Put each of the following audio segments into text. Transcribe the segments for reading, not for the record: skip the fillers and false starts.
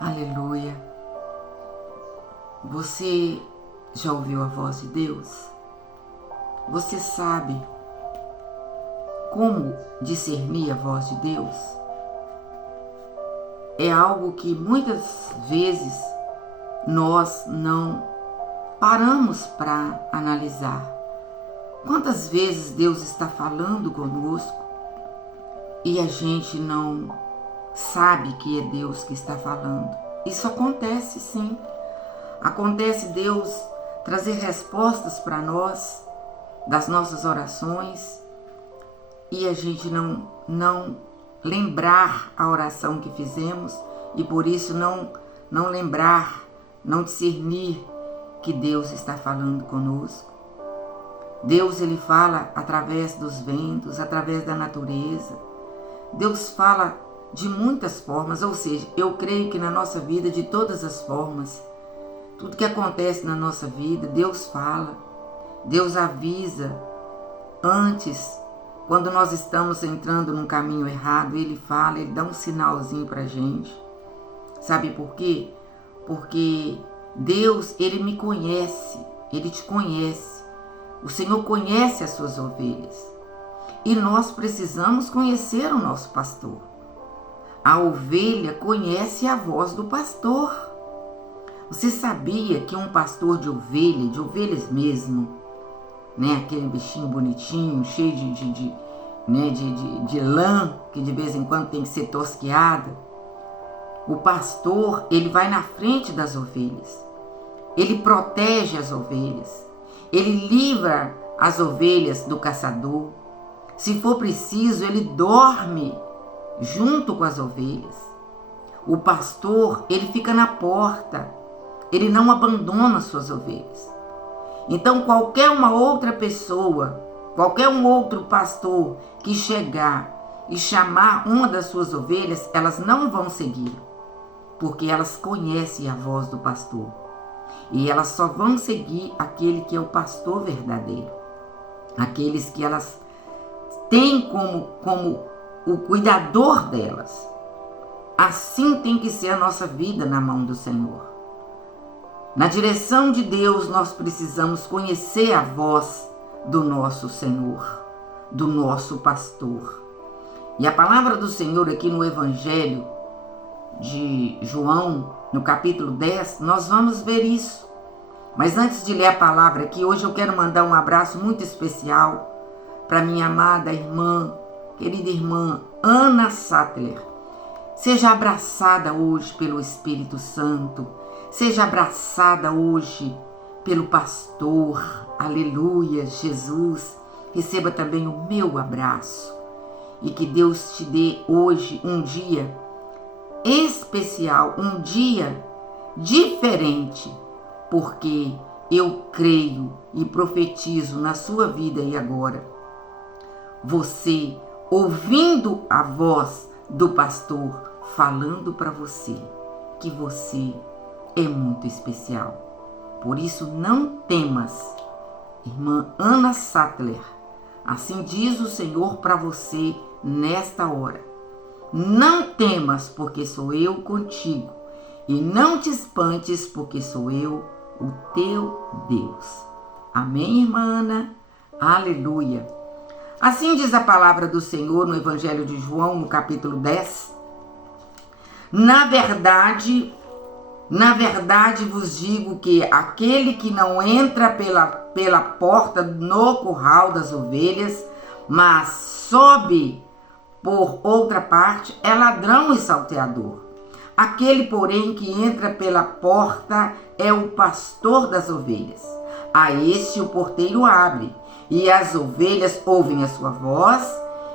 Aleluia. Você já ouviu a voz de Deus? Você sabe como discernir a voz de Deus? É algo que muitas vezes nós não paramos para analisar. Quantas vezes Deus está falando conosco e a gente não sabe que é Deus que está falando? Isso acontece, sim. Acontece Deus trazer respostas para nós das nossas orações e a gente não lembrar a oração que fizemos e por isso não lembrar, não discernir que Deus está falando conosco. Deus, ele fala através dos ventos, através da natureza. Deus fala de muitas formas, ou seja, eu creio que na nossa vida, de todas as formas, tudo que acontece na nossa vida, Deus fala, Deus avisa. Antes, quando nós estamos entrando num caminho errado, Ele fala, Ele dá um sinalzinho pra gente. Sabe por quê? Porque Deus, Ele me conhece, Ele te conhece. O Senhor conhece as suas ovelhas. E nós precisamos conhecer o nosso pastor. A ovelha conhece a voz do pastor. Você sabia que um pastor de ovelhas mesmo, né, aquele bichinho bonitinho, cheio de lã, que de vez em quando tem que ser tosqueada, o pastor, ele vai na frente das ovelhas. Ele protege as ovelhas. Ele livra as ovelhas do caçador. Se for preciso, ele dorme junto com as ovelhas. O pastor, ele fica na porta. Ele não abandona suas ovelhas. Então, qualquer uma outra pessoa, qualquer um outro pastor que chegar e chamar uma das suas ovelhas, elas não vão seguir, porque elas conhecem a voz do pastor. E elas só vão seguir aquele que é o pastor verdadeiro. Aqueles que elas têm como o cuidador delas. Assim tem que ser a nossa vida na mão do Senhor. Na direção de Deus, nós precisamos conhecer a voz do nosso Senhor, do nosso pastor. E a palavra do Senhor aqui no Evangelho de João, no capítulo 10, nós vamos ver isso. Mas antes de ler a palavra aqui, hoje eu quero mandar um abraço muito especial para minha amada irmã, querida irmã Ana Sattler. Seja abraçada hoje pelo Espírito Santo. Seja abraçada hoje pelo pastor. Aleluia, Jesus. Receba também o meu abraço. E que Deus te dê hoje um dia especial, um dia diferente, porque eu creio e profetizo na sua vida e agora. Você ouvindo a voz do pastor falando para você que você é muito especial. Por isso não temas, irmã Ana Sattler. Assim diz o Senhor para você nesta hora. Não temas, porque sou eu contigo. E não te espantes, porque sou eu, o teu Deus. Amém, irmã Ana? Aleluia. Assim diz a palavra do Senhor no Evangelho de João, no capítulo 10. Na verdade vos digo que aquele que não entra pela porta no curral das ovelhas, mas sobe por outra parte, é ladrão e salteador. Aquele, porém, que entra pela porta é o pastor das ovelhas. A este o porteiro abre, e as ovelhas ouvem a sua voz,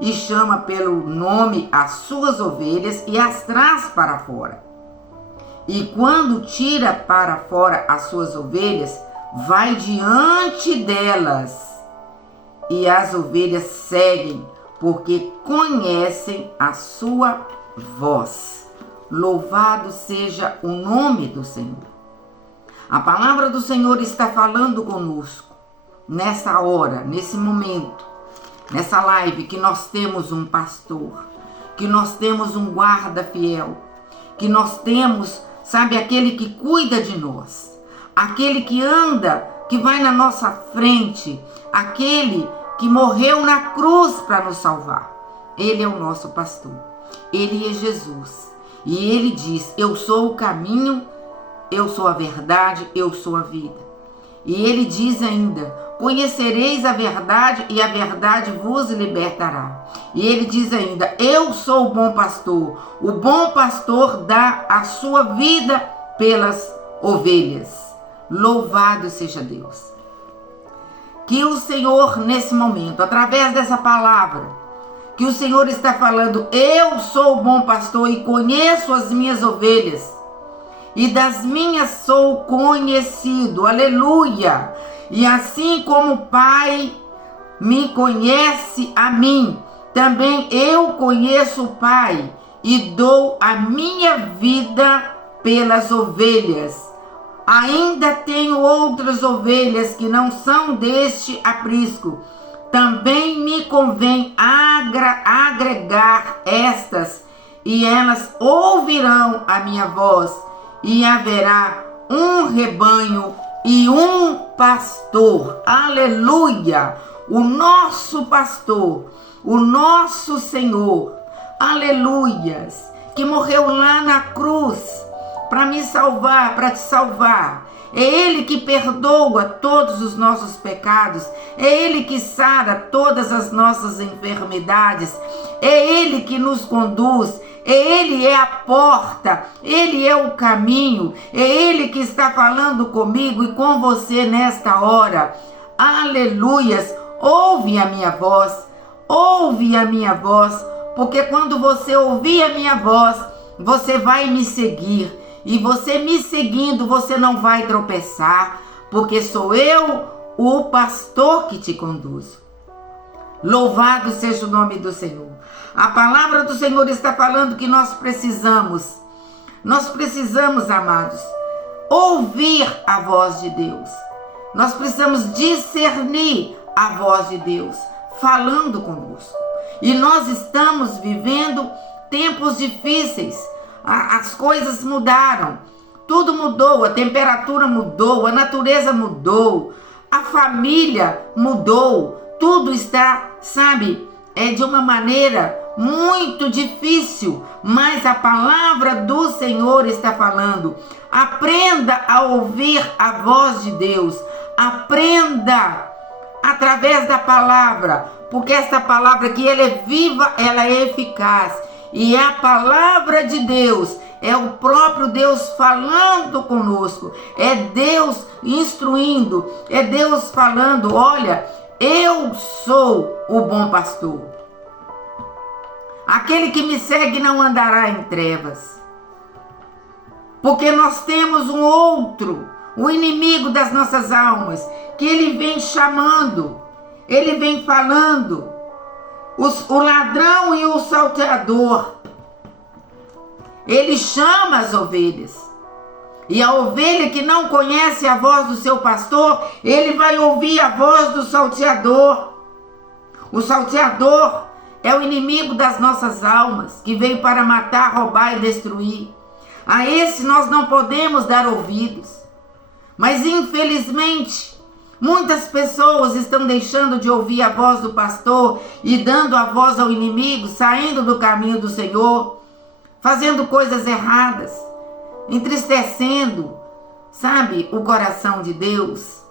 e chama pelo nome as suas ovelhas e as traz para fora. E quando tira para fora as suas ovelhas, vai diante delas, e as ovelhas seguem, porque conhecem a sua voz. Louvado seja o nome do Senhor. A palavra do Senhor está falando conosco nessa hora, nesse momento, nessa live, que nós temos um pastor, que nós temos um guarda fiel, que nós temos, sabe, aquele que cuida de nós, aquele que anda, que vai na nossa frente, aquele que morreu na cruz para nos salvar. Ele é o nosso pastor, ele é Jesus. E ele diz: eu sou o caminho, eu sou a verdade, eu sou a vida. E ele diz ainda: conhecereis a verdade e a verdade vos libertará. E ele diz ainda: eu sou o bom pastor dá a sua vida pelas ovelhas. Louvado seja Deus. Que o Senhor, nesse momento, através dessa palavra, que o Senhor está falando: eu sou o bom pastor e conheço as minhas ovelhas, e das minhas sou conhecido, aleluia. E assim como o Pai me conhece a mim, também eu conheço o Pai e dou a minha vida pelas ovelhas. Ainda tenho outras ovelhas que não são deste aprisco. Também me convém agregar estas, e elas ouvirão a minha voz, e haverá um rebanho e um pastor. Aleluia! O nosso pastor, o nosso Senhor, aleluias, que morreu lá na cruz para me salvar, para te salvar. É Ele que perdoa todos os nossos pecados. É Ele que sara todas as nossas enfermidades. É Ele que nos conduz. Ele é a porta. Ele é o caminho. É Ele que está falando comigo e com você nesta hora. Aleluias. Ouve a minha voz. Ouve a minha voz. Porque quando você ouvir a minha voz, você vai me seguir. E você me seguindo, você não vai tropeçar, porque sou eu, o pastor, que te conduzo. Louvado seja o nome do Senhor. A palavra do Senhor está falando que nós precisamos, amados, ouvir a voz de Deus. Nós precisamos discernir a voz de Deus falando conosco. E nós estamos vivendo tempos difíceis. As coisas mudaram, tudo mudou, a temperatura mudou, a natureza mudou, a família mudou, tudo está, sabe, de uma maneira muito difícil, mas a palavra do Senhor está falando. Aprenda a ouvir a voz de Deus, aprenda através da palavra, porque esta palavra aqui, ela é viva, ela é eficaz. E a palavra de Deus é o próprio Deus falando conosco. É Deus instruindo. É Deus falando: olha, eu sou o bom pastor. Aquele que me segue não andará em trevas. Porque nós temos um outro, o inimigo das nossas almas, que ele vem chamando, ele vem falando. O ladrão e o salteador, ele chama as ovelhas. E a ovelha que não conhece a voz do seu pastor, ele vai ouvir a voz do salteador. O salteador é o inimigo das nossas almas, que veio para matar, roubar e destruir. A esse nós não podemos dar ouvidos. Mas infelizmente, muitas pessoas estão deixando de ouvir a voz do pastor e dando a voz ao inimigo, saindo do caminho do Senhor, fazendo coisas erradas, entristecendo, sabe, o coração de Deus.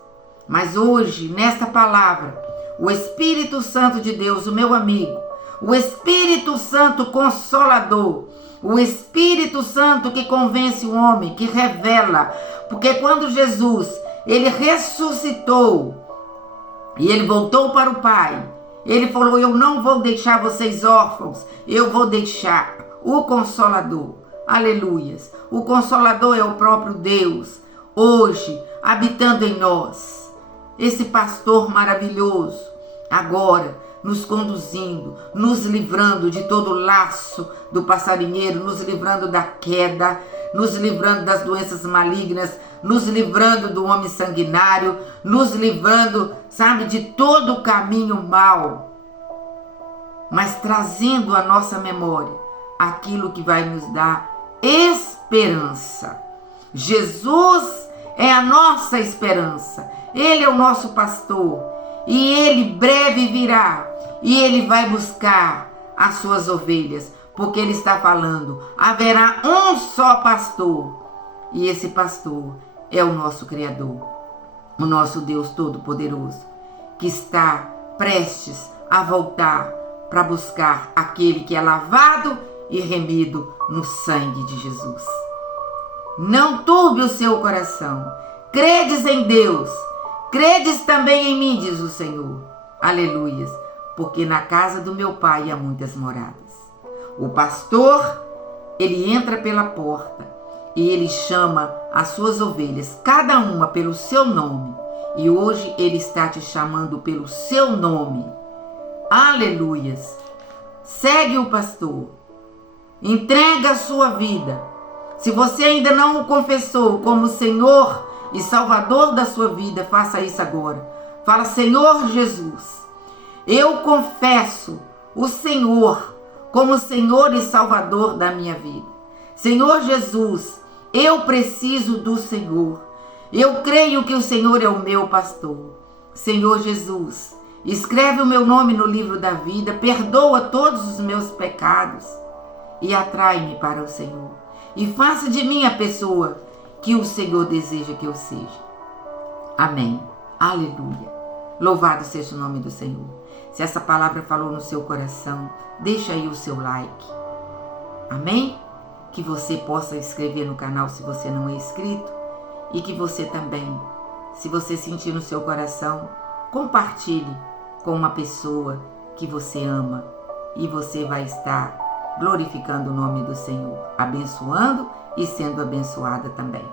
Mas hoje, nesta palavra, o Espírito Santo de Deus, o meu amigo, o Espírito Santo Consolador, o Espírito Santo que convence o homem, que revela, porque quando Jesus, ele ressuscitou e ele voltou para o Pai, ele falou: eu não vou deixar vocês órfãos, eu vou deixar o Consolador. Aleluias. O Consolador é o próprio Deus, hoje, habitando em nós. Esse pastor maravilhoso, agora, nos conduzindo, nos livrando de todo o laço do passarinheiro, nos livrando da queda, nos livrando das doenças malignas, nos livrando do homem sanguinário, nos livrando, sabe, de todo o caminho mau, mas trazendo à nossa memória aquilo que vai nos dar esperança. esperança. Jesus é a nossa esperança. Ele é o nosso pastor e ele breve virá e ele vai buscar as suas ovelhas, porque ele está falando: haverá um só pastor e esse pastor é o nosso Criador, o nosso Deus Todo-Poderoso, que está prestes a voltar para buscar aquele que é lavado e remido no sangue de Jesus. Não turbe o seu coração. Credes em Deus, credes também em mim, diz o Senhor. Aleluias, porque na casa do meu Pai há muitas moradas. O pastor, ele entra pela porta e ele chama as suas ovelhas, cada uma pelo seu nome. E hoje ele está te chamando pelo seu nome. Aleluias. Segue o pastor. Entrega a sua vida. Se você ainda não o confessou como Senhor e Salvador da sua vida, faça isso agora. Fala: Senhor Jesus, eu confesso o Senhor como Senhor e Salvador da minha vida. Senhor Jesus, eu preciso do Senhor. Eu creio que o Senhor é o meu pastor. Senhor Jesus, escreve o meu nome no livro da vida, perdoa todos os meus pecados e atrai-me para o Senhor. E faça de mim a pessoa que o Senhor deseja que eu seja. Amém. Aleluia. Louvado seja o nome do Senhor. Se essa palavra falou no seu coração, deixa aí o seu like. Amém? Que você possa inscrever no canal se você não é inscrito. E que você também, se você sentir no seu coração, compartilhe com uma pessoa que você ama. E você vai estar glorificando o nome do Senhor, abençoando e sendo abençoada também.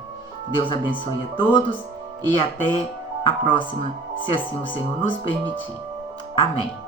Deus abençoe a todos e até a próxima, se assim o Senhor nos permitir. Amém.